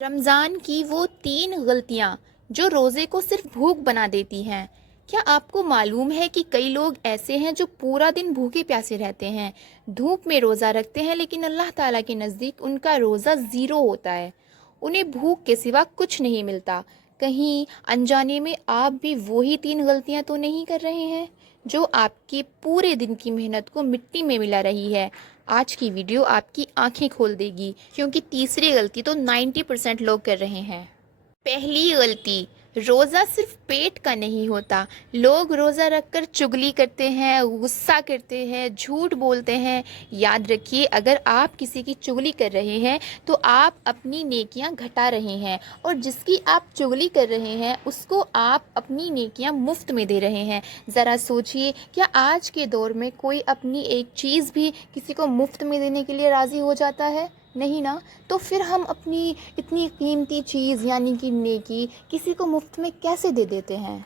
رمضان کی وہ 3 غلطیاں جو روزے کو صرف بھوک بنا دیتی ہیں۔ کیا آپ کو معلوم ہے کہ کئی لوگ ایسے ہیں جو پورا دن بھوکے پیاسے رہتے ہیں، دھوپ میں روزہ رکھتے ہیں، لیکن اللہ تعالیٰ کے نزدیک ان کا روزہ زیرو ہوتا ہے، انہیں بھوک کے سوا کچھ نہیں ملتا۔ کہیں انجانے میں آپ بھی وہی 3 غلطیاں تو نہیں کر رہے ہیں جو آپ کے پورے دن کی محنت کو مٹی میں ملا رہی ہے؟ آج کی ویڈیو آپ کی آنکھیں کھول دے گی، کیونکہ تیسری غلطی تو 90% لوگ کر رہے ہیں۔ پہلی غلطی، روزہ صرف پیٹ کا نہیں ہوتا۔ لوگ روزہ رکھ کر چگلی کرتے ہیں، غصہ کرتے ہیں، جھوٹ بولتے ہیں۔ یاد رکھیے، اگر آپ کسی کی چگلی کر رہے ہیں تو آپ اپنی نیکیاں گھٹا رہے ہیں، اور جس کی آپ چگلی کر رہے ہیں اس کو آپ اپنی نیکیاں مفت میں دے رہے ہیں۔ ذرا سوچئے، کیا آج کے دور میں کوئی اپنی ایک چیز بھی کسی کو مفت میں دینے کے لیے راضی ہو جاتا ہے؟ نہیں نا۔ تو پھر ہم اپنی اتنی قیمتی چیز یعنی کہ نیکی کسی کو مفت میں کیسے دے دیتے ہیں؟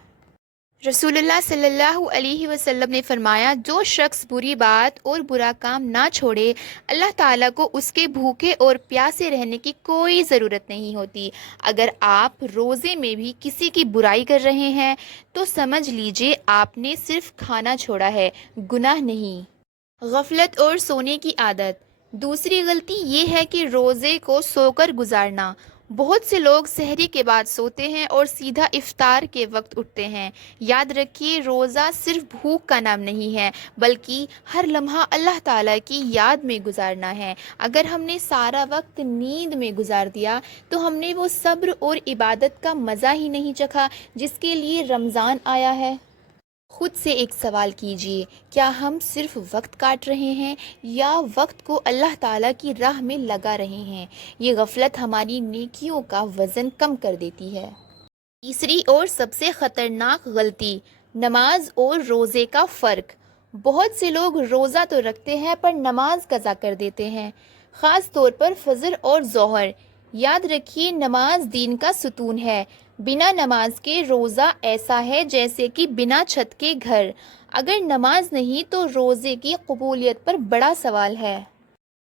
رسول اللہ صلی اللہ علیہ وسلم نے فرمایا، جو شخص بری بات اور برا کام نہ چھوڑے، اللہ تعالیٰ کو اس کے بھوکے اور پیاسے رہنے کی کوئی ضرورت نہیں ہوتی۔ اگر آپ روزے میں بھی کسی کی برائی کر رہے ہیں تو سمجھ لیجئے آپ نے صرف کھانا چھوڑا ہے، گناہ نہیں۔ غفلت اور سونے کی عادت۔ دوسری غلطی یہ ہے کہ روزے کو سو کر گزارنا۔ بہت سے لوگ سحری کے بعد سوتے ہیں اور سیدھا افطار کے وقت اٹھتے ہیں۔ یاد رکھیے، روزہ صرف بھوک کا نام نہیں ہے، بلکہ ہر لمحہ اللہ تعالیٰ کی یاد میں گزارنا ہے۔ اگر ہم نے سارا وقت نیند میں گزار دیا تو ہم نے وہ صبر اور عبادت کا مزہ ہی نہیں چکھا جس کے لیے رمضان آیا ہے۔ خود سے ایک سوال کیجئے، کیا ہم صرف وقت کاٹ رہے ہیں یا وقت کو اللہ تعالیٰ کی راہ میں لگا رہے ہیں؟ یہ غفلت ہماری نیکیوں کا وزن کم کر دیتی ہے۔ تیسری اور سب سے خطرناک غلطی، نماز اور روزے کا فرق۔ بہت سے لوگ روزہ تو رکھتے ہیں پر نماز قضا کر دیتے ہیں، خاص طور پر فجر اور ظہر۔ یاد رکھیے، نماز دین کا ستون ہے۔ بنا نماز کے روزہ ایسا ہے جیسے کہ بنا چھت کے گھر۔ اگر نماز نہیں تو روزے کی قبولیت پر بڑا سوال ہے۔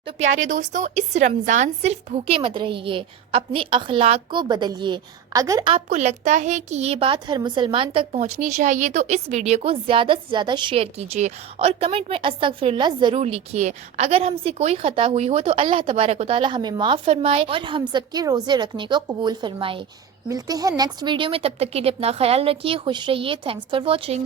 تو پیارے دوستوں، اس رمضان صرف بھوکے مت رہیے، اپنے اخلاق کو بدلیے۔ اگر آپ کو لگتا ہے کہ یہ بات ہر مسلمان تک پہنچنی چاہیے تو اس ویڈیو کو زیادہ سے زیادہ شیئر کیجیے اور کمنٹ میں استغفر اللہ ضرور لکھیے۔ اگر ہم سے کوئی خطا ہوئی ہو تو اللہ تبارک و تعالی ہمیں معاف فرمائے اور ہم سب کے روزے رکھنے کو قبول فرمائے۔ ملتے ہیں نیکسٹ ویڈیو میں، تب تک کے لیے اپنا خیال رکھیے، خوش رہیے۔ Thanks for watching.